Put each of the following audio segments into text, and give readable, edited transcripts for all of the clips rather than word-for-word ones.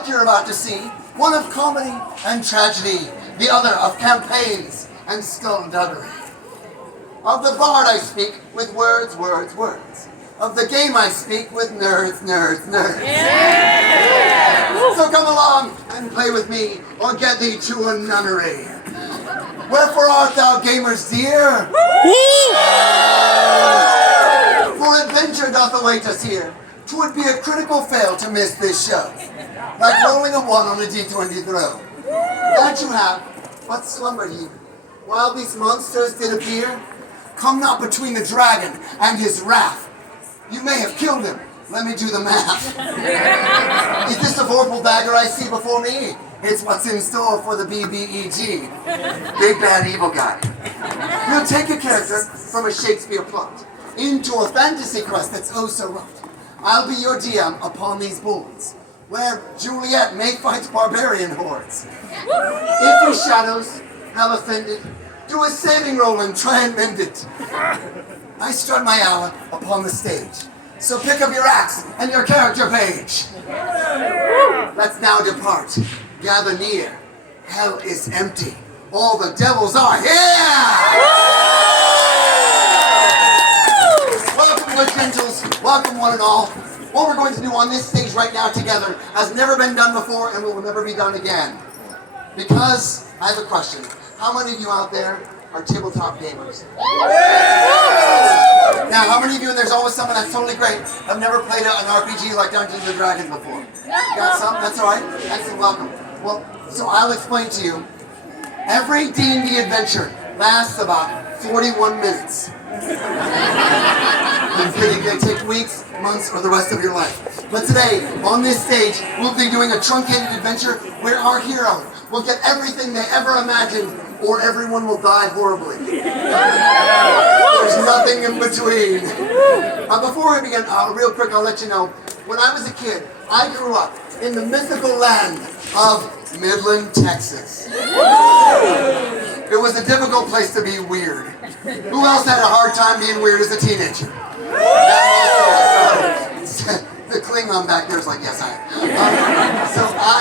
like you're about to see, one of comedy and tragedy, the other of campaigns and skullduggery. Of the bard I speak with words, words, words. Of the game I speak with nerds, nerds, nerds. Yeah! So come along and play with me, or get thee to a nunnery. Wherefore art thou, gamers dear? For adventure doth await us here. 'Twould be a critical fail to miss this show. Like rolling a 1 on a D20 throw. That you have, but slumbered ye, while these monsters did appear. Come not between the dragon and his wrath. You may have killed him. Let me do the math. Is this a vorpal dagger I see before me? It's what's in store for the BBEG. Big Bad Evil Guy. You'll take a character from a Shakespeare plot into a fantasy quest that's oh so right. I'll be your DM upon these boards, where Juliet may fight barbarian hordes. If he shadows, hell offended, do a saving roll and try and mend it. I strut my hour upon the stage, so pick up your axe and your character page. Let's now depart. Gather near. Hell is empty. All the devils are here! Welcome, good gentles. Welcome, one and all. What we're going to do on this stage right now together has never been done before and will never be done again. Because, I have a question. How many of you out there are tabletop gamers? Now, how many of you, and there's always someone that's totally great, have never played an RPG like Dungeons & Dragons before? Got some? That's alright? Excellent, welcome. Well, so I'll explain to you. Every D&D adventure lasts about 41 minutes. It can take weeks, months, or the rest of your life. But today, on this stage, we'll be doing a truncated adventure where our hero will get everything they ever imagined, or everyone will die horribly. There's nothing in between. Before we begin, real quick, I'll let you know, when I was a kid, I grew up in the mythical land of Midland, Texas. It was a difficult place to be weird. Who else had a hard time being weird as a teenager? The Klingon back there is like, yes, I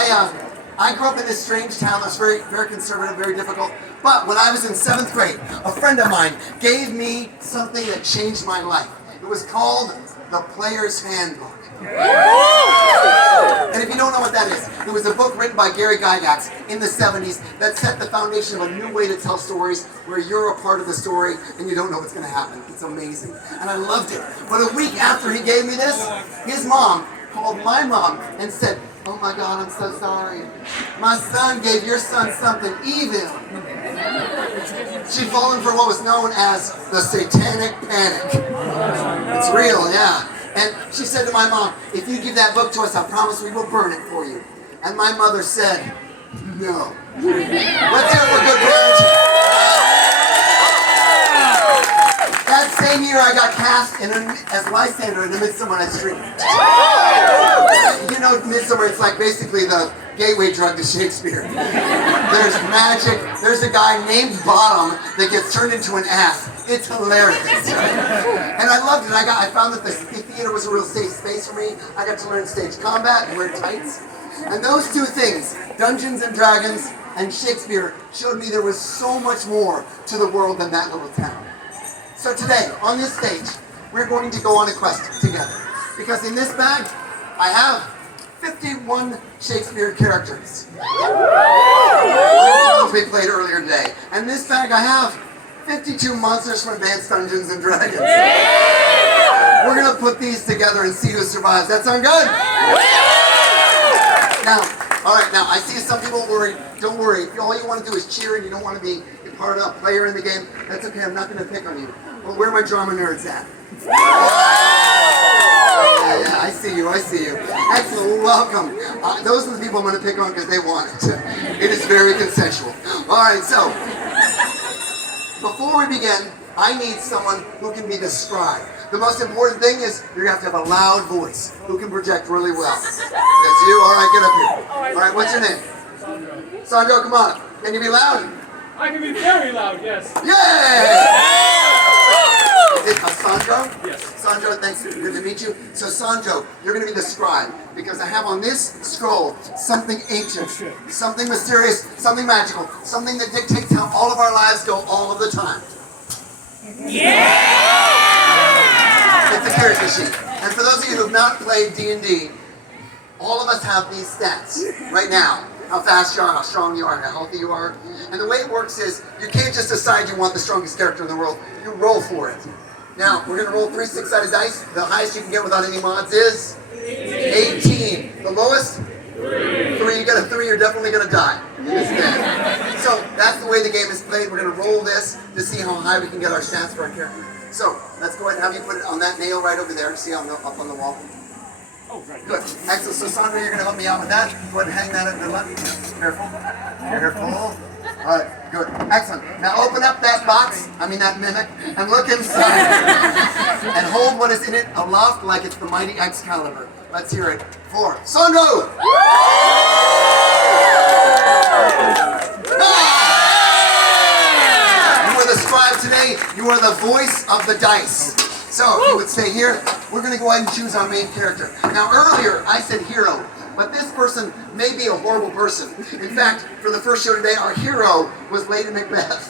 am. I grew up in this strange town that's very, very conservative, very difficult. But when I was in 7th grade, a friend of mine gave me something that changed my life. It was called The Player's Handbook. And if you don't know what that is, it was a book written by Gary Gygax in the 70s that set the foundation of a new way to tell stories where you're a part of the story and you don't know what's going to happen. It's amazing. And I loved it. But a week after he gave me this, his mom called my mom and said, "Oh my God, I'm so sorry. My son gave your son something evil." She'd fallen for what was known as the satanic panic. It's real, yeah. And she said to my mom, "If you give that book to us, I promise we will burn it for you." And my mother said, "No." Let's hear it for good parenting. That same year, I got cast as Lysander in The Midsummer Night's Dream. You know, Midsummer, it's like basically the gateway drug to Shakespeare. There's magic. There's a guy named Bottom that gets turned into an ass. It's hilarious. And I loved it. I found that the theater was a real safe space for me. I got to learn stage combat and wear tights. And those two things, Dungeons and Dragons and Shakespeare, showed me there was so much more to the world than that little town. So today, on this stage, we're going to go on a quest together. Because in this bag, I have 51 Shakespeare characters. The ones we played earlier today. And in this bag, I have 52 monsters from Advanced Dungeons and Dragons. We're going to put these together and see who survives. That sound good? Now, alright, now I see some people worry. Don't worry. If all you want to do is cheer and you don't want to be a part of a player in the game, that's okay. I'm not going to pick on you. But where are my drama nerds at? Yeah, I see you. Excellent, welcome. Those are the people I'm going to pick on because they want it. It is very consensual. Alright, so, before we begin, I need someone who can be the scribe. The most important thing is you have to have a loud voice who can project really well. That's you? Alright, get up here. Alright, what's your name? Sandro, come on. Can you be loud? I can be very loud, yes. Yay! Is it a Sandro? Sandro? Yes. Sandro, thanks. Good to meet you. So Sandro, you're going to be the scribe because I have on this scroll something ancient, something mysterious, something magical, something that dictates how all of our lives go all of the time. Yeah! It's a character sheet. And for those of you who have not played D&D, all of us have these stats right now. How fast you are, how strong you are, how healthy you are. And the way it works is, you can't just decide you want the strongest character in the world. You roll for it. Now, we're going to roll 3 6-sided dice. The highest you can get without any mods is 18. The lowest? 3. You get a 3, you're definitely going to die in this game. So, that's the way the game is played. We're going to roll this to see how high we can get our stats for our character. So, let's go ahead and have you put it on that nail right over there. See up on the wall? Oh, right. Good. Excellent. So, Sandra, you're going to help me out with that. Go ahead and hang that up. Good luck. Careful. Careful. All right. Good. Excellent. Now, open up that box, that mimic, and look inside. And hold what is in it aloft like it's the mighty Excalibur. Let's hear it. For Sandro! You are the scribe today. You are the voice of the dice. So, if you would stay here, we're going to go ahead and choose our main character. Now, earlier, I said hero, but this person may be a horrible person. In fact, for the first show today, our hero was Lady Macbeth.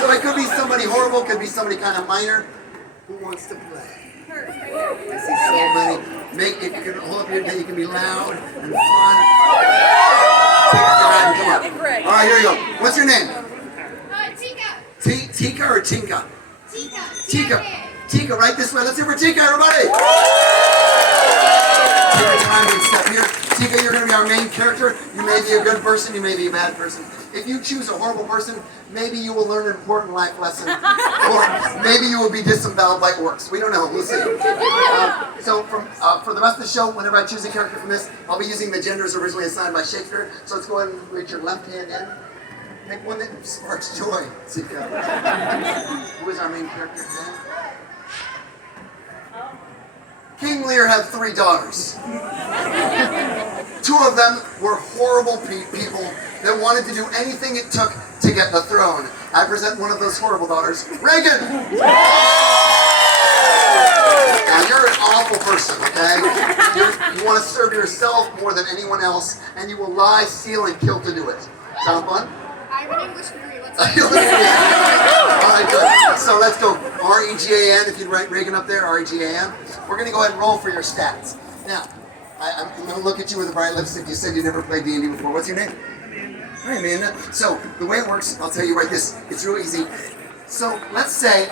So it could be somebody horrible, could be somebody kind of minor. Who wants to play? I see so many. If you can hold up your head, you can be loud and fun. Take your hand, come on. All right, here you go. What's your name? Tika. Tika or Tinka? Tika. Tika. Tika, right this way. Let's hear for Tika, everybody. Take your time and step here. Tika, you're going to be our main character. You may be a good person, you may be a bad person. If you choose a horrible person, maybe you will learn an important life lesson. Or maybe you will be disemboweled by orcs. We don't know. We'll see. So for the rest of the show, whenever I choose a character from this, I'll be using the genders originally assigned by Shakespeare. So let's go ahead and reach your left hand in. Pick one that sparks joy. Tika. Who is our main character today? King Lear had 3 daughters. 2 of them were horrible people that wanted to do anything it took to get the throne. I present one of those horrible daughters, Reagan! Now, you're an awful person, okay? You want to serve yourself more than anyone else, and you will lie, steal, and kill to do it. Sound fun? I'm an English degree. Let's All right, good. So let's go. R-E-G-A-N, if you'd write Reagan up there, R-E-G-A-N. We're going to go ahead and roll for your stats. Now, I'm going to look at you with a bright lipstick. You said you never played D&D before. What's your name? Hi, Amanda. So, the way it works, I'll tell you right this. It's real easy. So, let's say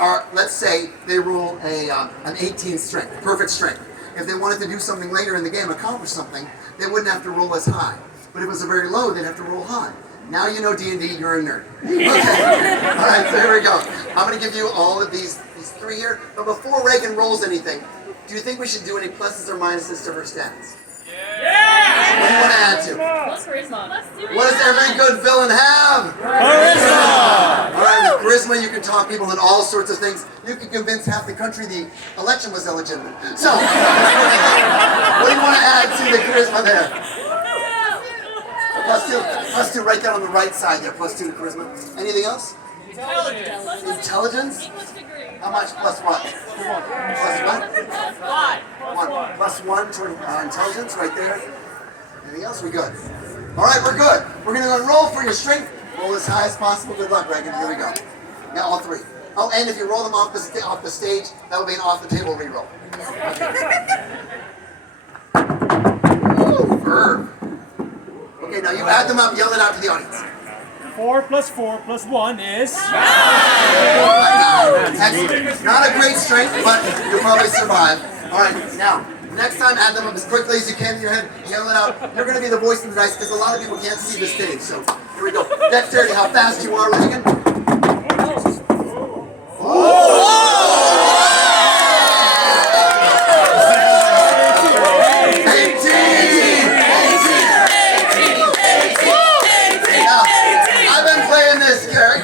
they roll an 18 strength, perfect strength. If they wanted to do something later in the game, accomplish something, they wouldn't have to roll as high. But if it was a very low, they'd have to roll high. Now you know D&D, you're a nerd. Okay. All right, so here we go. I'm going to give you all of these 3 here. But before Reagan rolls anything, do you think we should do any pluses or minuses to her stats? Yeah! What do you want to add to? Plus charisma. What does every good villain have? Charisma! All right, with charisma you can talk people into all sorts of things. You can convince half the country the election was illegitimate. So, what do you want to add to the charisma there? Plus 2 right there on the right side there, plus 2 to charisma. Anything else? Intelligence? English degree. How much plus what? Plus what? 1. Plus 1 toward intelligence right there. Anything else? We good? All right, we're good. We're going to roll for your strength. Roll as high as possible. Good luck, Reagan. Here we go. Now all 3. Oh, and if you roll them off the stage, that will be an off-the-table reroll. Ooh, verb. Okay, now you add them up, yell it out to the audience. 4 plus 4 plus 1 is... Excellent. Not a great strength, but you'll probably survive. All right, now, next time add them up as quickly as you can in your head, yell it out. You're going to be the voice of the dice because a lot of people can't see the stage. So, here we go. Dexterity, how fast you are, Reagan.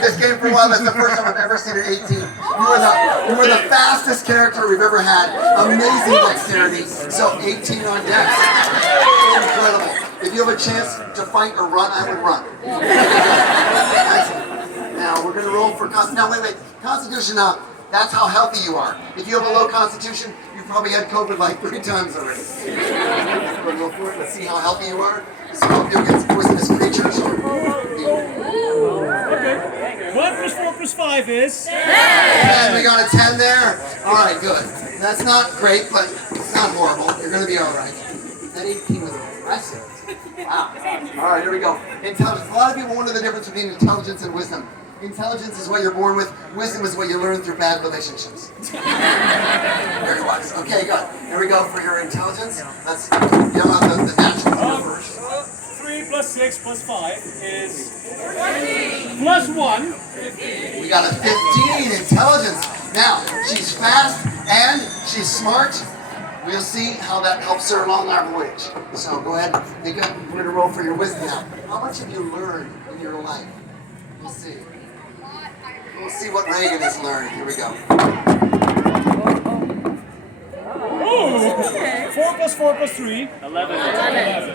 This game for a while. That's the first time I've ever seen an 18. You were the fastest character we've ever had. Amazing dexterity. So 18 on dex. Incredible. If you have a chance to fight or run, I would run. Excellent. Now we're going to roll for Constitution. Now wait. Constitution. Now That's how healthy you are. If you have a low constitution, you've probably had COVID like 3 times already. But go for it. Let's see how healthy you are. Scorpio against poisonous creatures. Okay. 1 plus 4 plus 5 is 10. And we got a 10 there. All right, good. That's not great, but it's not horrible. You're going to be all right. That 18 was impressive. Wow. All right, here we go. Intelligence. A lot of people wonder the difference between intelligence and wisdom. Intelligence is what you're born with. Wisdom is what you learn through bad relationships. Very wise. Okay, good. Here we go for your intelligence. Let's yell out the natural number first. 3 plus 6 plus 5 is 14. Plus 1. We got a 15 intelligence. Now, she's fast and she's smart. We'll see how that helps her along our voyage. So go ahead. We're going to roll for your wisdom now. How much have you learned in your life? We'll see. We'll see what Reagan has learned. Here we go. Oh! 4 plus 4 plus 3. 11.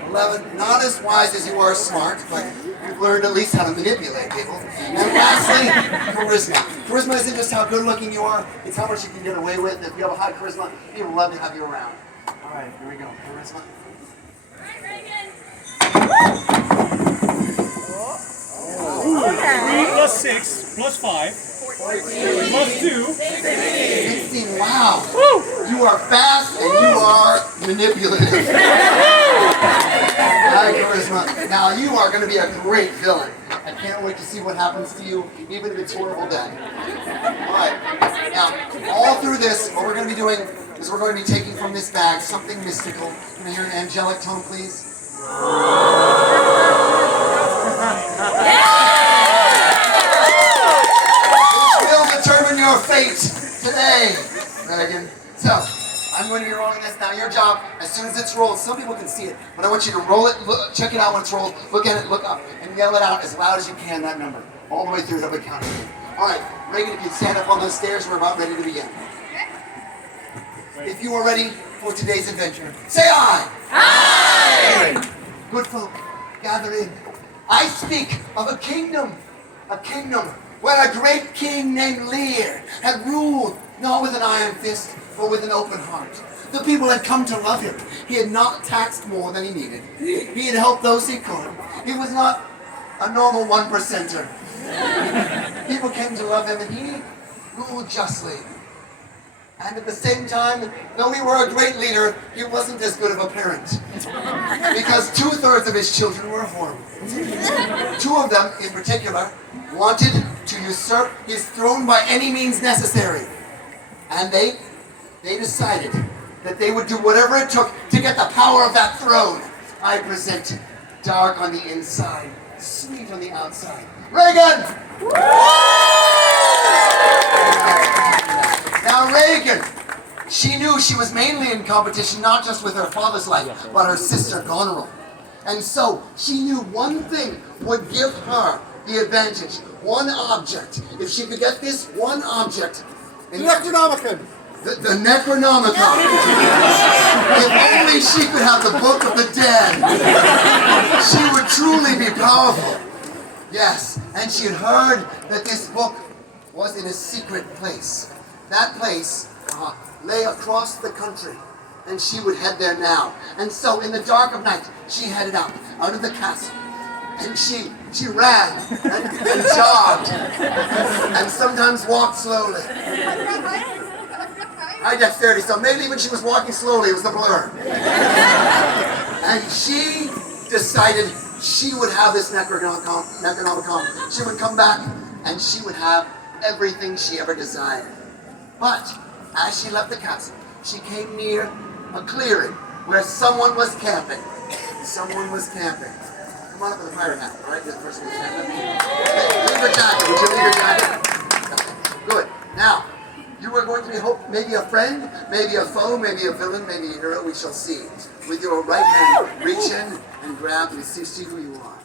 11. Not as wise as you are smart, but you've learned at least how to manipulate people. And lastly, charisma. Charisma isn't just how good looking you are, it's how much you can get away with. If you have a high charisma, people love to have you around. All right, here we go. Charisma. 3 plus 6 plus 5 plus 2. 16. Wow. You are fast and you are manipulative. High charisma. Now you are going to be a great villain. I can't wait to see what happens to you, even if it's horrible then. Alright. Now, all through this, what we're going to be doing is we're going to be taking from this bag something mystical. Can I hear an angelic tone, please? This will determine your fate today, Megan. So, I'm going to be rolling this now. Your job, as soon as it's rolled, some people can see it, but I want you to roll it, check it out when it's rolled, look at it, look up, and yell it out as loud as you can, that number. All the way through, they'll be counting it. All right, Reagan, if you'd stand up on those stairs, we're about ready to begin. If you are ready for today's adventure, say aye. Aye. Good folk, gather in. I speak of a kingdom where a great king named Lear had ruled, not with an iron fist, but with an open heart. The people had come to love him. He had not taxed more than he needed. He had helped those he could. He was not a normal 1%er. People came to love him, and he ruled justly. And at the same time, though he were a great leader, he wasn't as good of a parent. Because 2/3 of his children were horrible. 2 of them, in particular, wanted to usurp his throne by any means necessary. And they decided that they would do whatever it took to get the power of that throne. I present dark on the inside, sweet on the outside. Reagan! Now Reagan, she knew she was mainly in competition not just with her father's life, but her sister Goneril. And so she knew one thing would give her the advantage. One object. If she could get this one object. The Necronomicon. The Necronomicon. If only she could have the Book of the Dead, she would truly be powerful. Yes, and she had heard that this book was in a secret place. That place lay across the country, and she would head there now. And so in the dark of night, she headed out of the castle, and she ran and jogged and sometimes walked slowly. High dexterity, so maybe when she was walking slowly, it was a blur. And she decided she would have this Necronomicon. She would come back, and she would have everything she ever desired. But as she left the castle, she came near a clearing where someone was camping. Someone was camping. Come on up with a pirate hat, all right? This person was camping. Leave your jacket. Would you leave your jacket? Good. Now, you are going to be maybe a friend, maybe a foe, maybe a villain, maybe a hero. We shall see. With your right hand, reach in and grab and see who you are.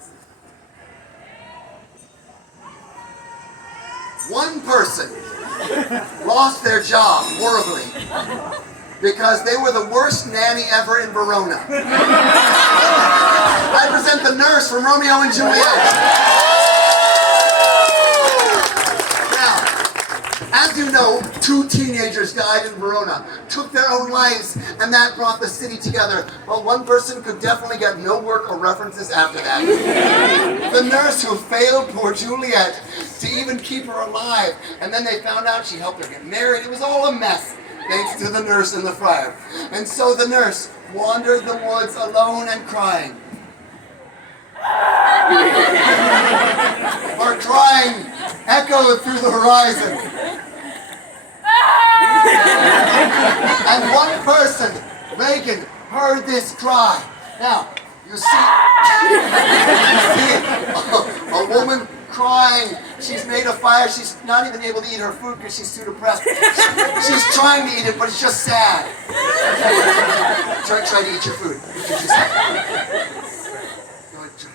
One person lost their job horribly because they were the worst nanny ever in Verona. I present the nurse from Romeo and Juliet. Now, As you know, 2 teenagers died in Verona, took their own lives, and that brought the city together. Well, one person could definitely get no work or references after that. The nurse who failed poor Juliet to even keep her alive, and then they found out she helped her get married. It was all a mess, thanks to the nurse and the friar. And so the nurse wandered the woods alone and crying. Her crying echoed through the horizon. And one person, Reagan, heard this cry. Now, you see a woman crying. She's made a fire. She's not even able to eat her food because she's too depressed. She's trying to eat it, but it's just sad. Try to eat your food. It's just sad. Go ahead, try.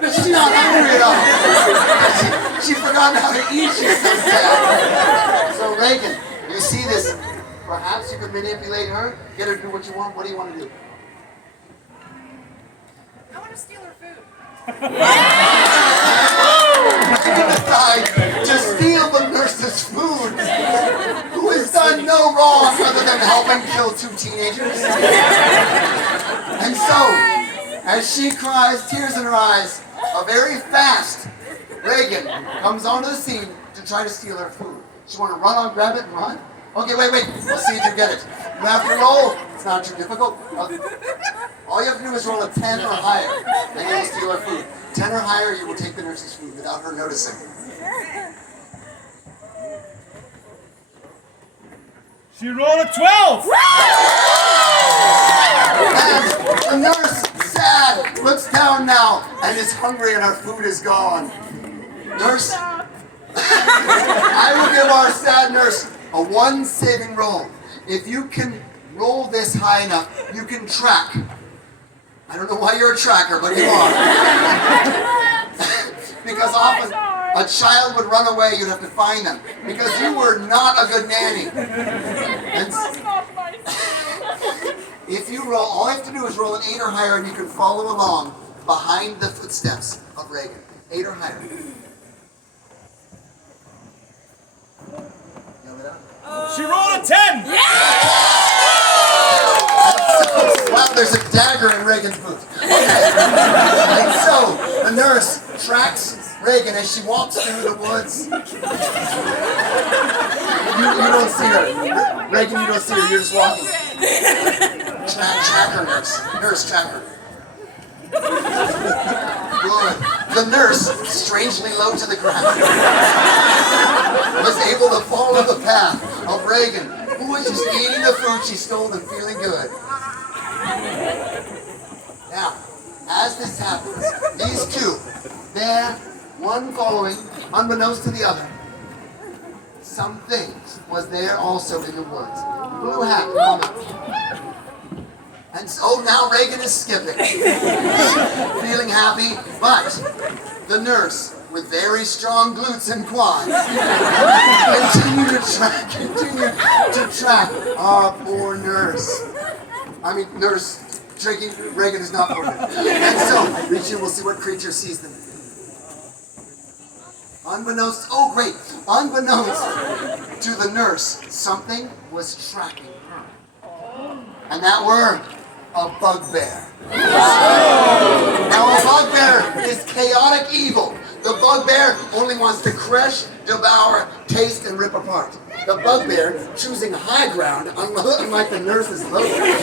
But she's not hungry at all. She forgot how to eat. She's so sad. So Reagan, you see this? Perhaps you could manipulate her, get her to do what you want. What do you want to do? I want to steal her food. You decide to steal the nurse's food, who has done no wrong other than helping kill 2 teenagers. And so, as she cries, tears in her eyes, a very fast Reagan comes onto the scene to try to steal her food. She want to run on, grab it, and run? Okay, wait. We'll see if you get it. You have to roll. It's not too difficult. All you have to do is roll a 10 or higher, and you'll steal her food. 10 or higher, you will take the nurse's food without her noticing. She rolled a 12! And the nurse, sad, looks down now and is hungry and her food is gone. Nurse, I will give our sad nurse a 1 saving roll. If you can roll this high enough, you can track. I don't know why you're a tracker, but you are. Because often a child would run away, you'd have to find them. Because you were not a good nanny. And if you roll, all you have to do is roll an 8 or higher and you can follow along behind the footsteps of Reagan. 8 or higher. Yell it out. She rolled a 10! Wow, there's a dagger in Reagan's boot. Okay. And so, the nurse tracks Reagan as she walks through the woods. You don't see her. Reagan, you don't see her. You're just walking. Track her, nurse. Nurse, track her. Good. The nurse, strangely low to the ground, was able to follow the path of Reagan, who was just eating the food she stole and feeling good. Now, as this happens, these 2, there, one following, unbeknownst to the other, something was there also in the woods. Blue hat woman. And so now Reagan is skipping, feeling happy, but the nurse, with very strong glutes and quads, continued to track our poor nurse. I mean, nurse, Reagan is not poor. And so, we'll see what creature sees them. Unbeknownst to the nurse, something was tracking her. And that were a bugbear. Now a bugbear is chaotic evil. The bugbear only wants to crush, devour, taste, and rip apart. The bugbear choosing high ground, unlike the nurse's low ground.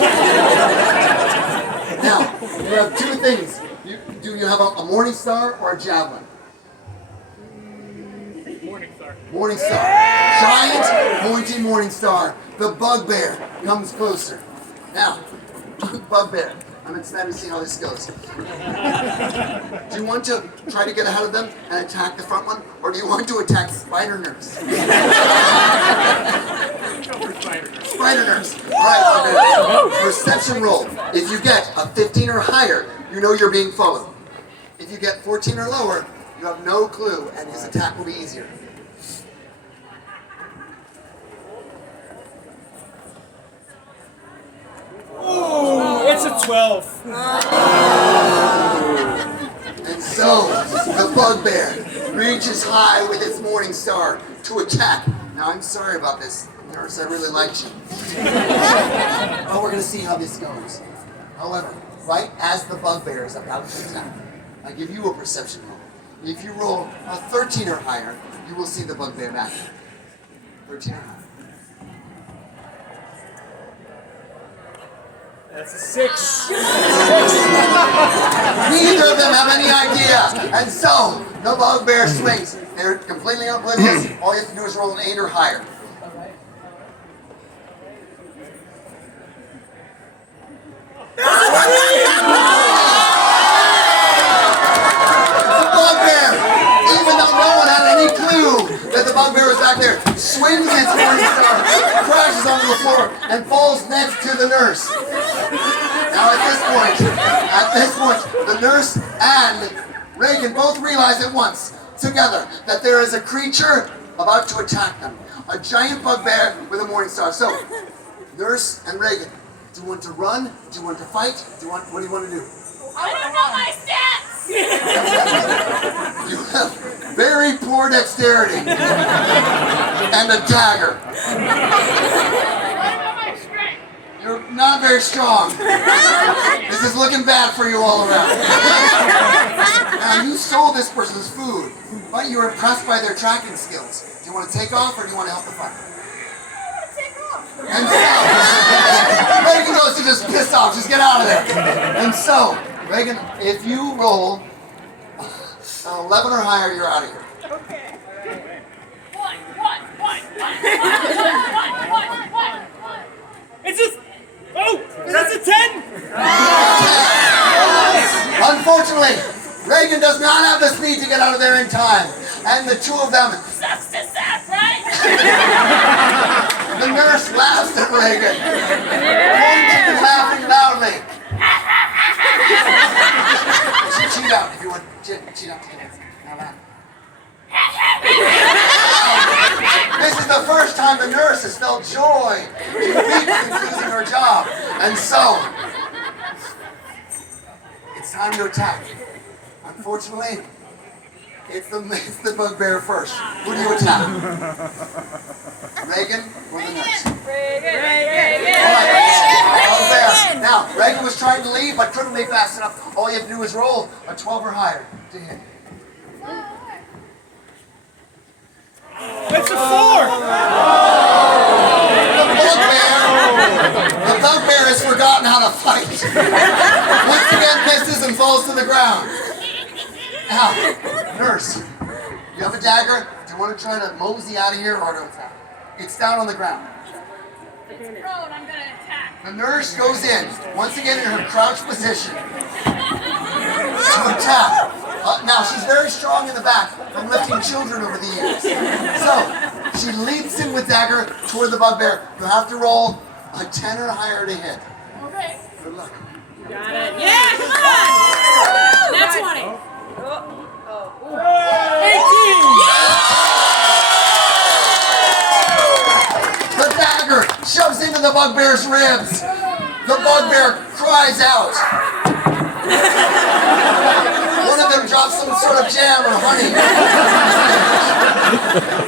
Now, you have 2 things. Do you have a morning star or a javelin? Morning star. Giant, pointy morning star. The bugbear comes closer. Now, bugbear. I'm excited to see how this goes. Do you want to try to get ahead of them and attack the front one, or do you want to attack Spider Nurse? Spider Nurse. All right, bugbear. Perception roll. If you get a 15 or higher, you know you're being followed. If you get 14 or lower, you have no clue, and his attack will be easier. Ooh, it's a 12. And so, the bugbear reaches high with its morning star to attack. Now, I'm sorry about this, nurse. I really liked you. But we're going to see how this goes. However, right as the bugbear is about to attack, I give you a perception roll. If you roll a 13 or higher, you will see the bugbear back. 13 or higher. That's a 6. Neither of them have any idea. And so, the bugbear swings. They're completely oblivious. All you have to do is roll an 8 or higher. The bugbear, even though no one had any clue that the bugbear was back there, swings its morning star, crashes onto the floor, and falls next to the nurse. Now at this point, the nurse and Reagan both realize at once, together, that there is a creature about to attack them. A giant bugbear with a morning star. So, nurse and Reagan, do you want to run? Do you want to fight? What do you want to do? I don't know my stats! You have very poor dexterity. And a dagger. What about my strength? You're not very strong. This is looking bad for you all around. Now, you stole this person's food, but you were impressed by their tracking skills. Do you want to take off or do you want to help the fight? And so, Reagan goes to just piss off, just get out of there. And so, Reagan, if you roll 11 or higher, you're out of here. Okay. One. It's a... Oh! That's a 10! Unfortunately, Reagan does not have the speed to get out of there in time. And the two of them... Sucks to suck, right? The nurse laughs at Reagan, pointing and laughing loudly. Cheat out if you want. Cheat out. Now laugh. This is the first time the nurse has felt joy. She thinks since losing her job. And so, it's time to attack. Unfortunately, it's the bugbear first. Who do you attack? Reagan or the nurse? Reagan. Bugbear. Now, Reagan was trying to leave, but couldn't leave fast enough. All you have to do is roll a 12 or higher to hit. It's a 4! The bugbear has forgotten how to fight. Once again, misses and falls to the ground. Now, nurse, you have a dagger? Do you want to try to mosey out of here or to attack? It's down on the ground. It's prone, I'm gonna attack. The nurse goes in, once again in her crouched position, to attack. Now, she's very strong in the back from lifting children over the years. So, she leaps in with dagger toward the bugbear. You have to roll a 10 or higher to hit. Okay. Good luck. Got it. Yeah, come on! That's 20. 18! The dagger shoves into the bugbear's ribs. The bugbear cries out. One of them drops some sort of jam or honey.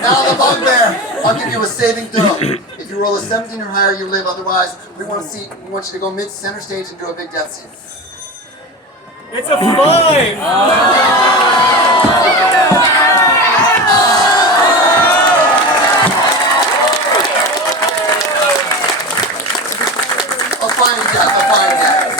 Now the bugbear, I'll give you a saving throw. If you roll a 17 or higher, you live. Otherwise, we want you to go mid-center stage and do a big death scene. It's a 5! A fine death.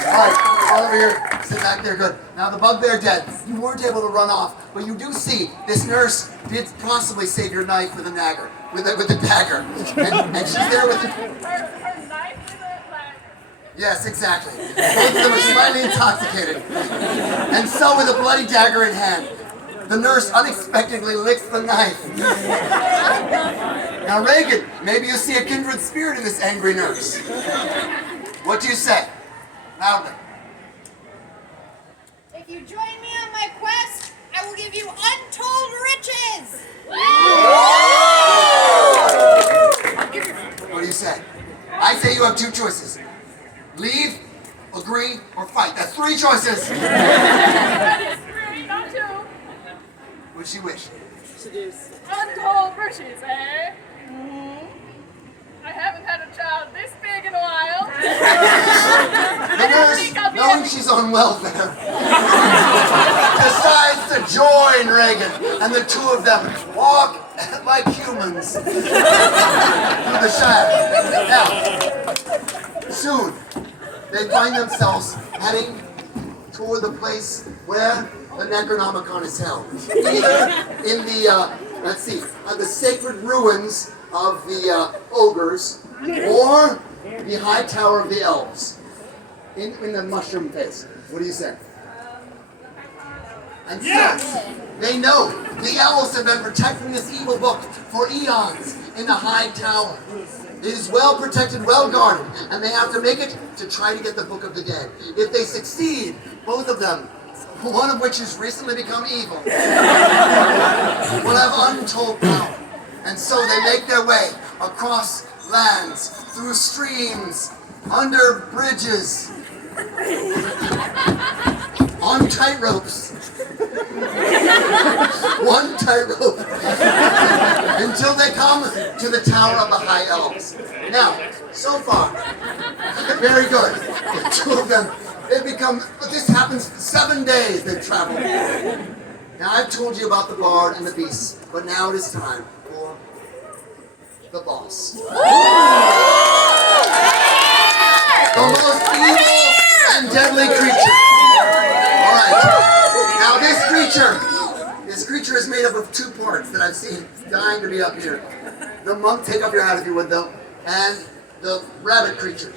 All right, all over here. Sit back there, good. Now the bugbear dead. You weren't able to run off, but you do see this nurse did possibly save your knife with a dagger, with a dagger, and she's there with you. Her knife is a dagger. Yes, exactly. Both of them are slightly intoxicated, and so with a bloody dagger in hand, the nurse unexpectedly licks the knife. Now Reagan, maybe you see a kindred spirit in this angry nurse. What do you say? Loudly. If you join me on my quest, I will give you untold riches. What do you say? I say you have two choices. Leave, agree, or fight. That's three choices. That is 3, not 2. What would she wish? Untold riches, eh? I haven't had a child this big in a while. The nurse, knowing she's on welfare, decides to join Reagan, and the two of them walk like humans through the Shire. Now, soon, they find themselves heading toward the place where the Necronomicon is held. Either in the, the sacred ruins of the ogres, or the high tower of the elves, in the mushroom face. What do you say? And so, they know the elves have been protecting this evil book for eons in the high tower. It is well protected, well guarded, and they have to make it to try to get the Book of the Dead. If they succeed, both of them, one of which has recently become evil, will have untold power. And so they make their way across lands, through streams, under bridges, on tightropes. One tightrope. Until they come to the Tower of the High Elves. Now, so far, very good. The two of them, they've become, but this happens 7 days they've traveled. Now, I've told you about the bard and the beasts, but now it is time for the boss. The most evil and deadly creature. All right. Now this creature is made up of 2 parts that I've seen dying to be up here. The monk, take off your hat if you would though, and the rabbit creature.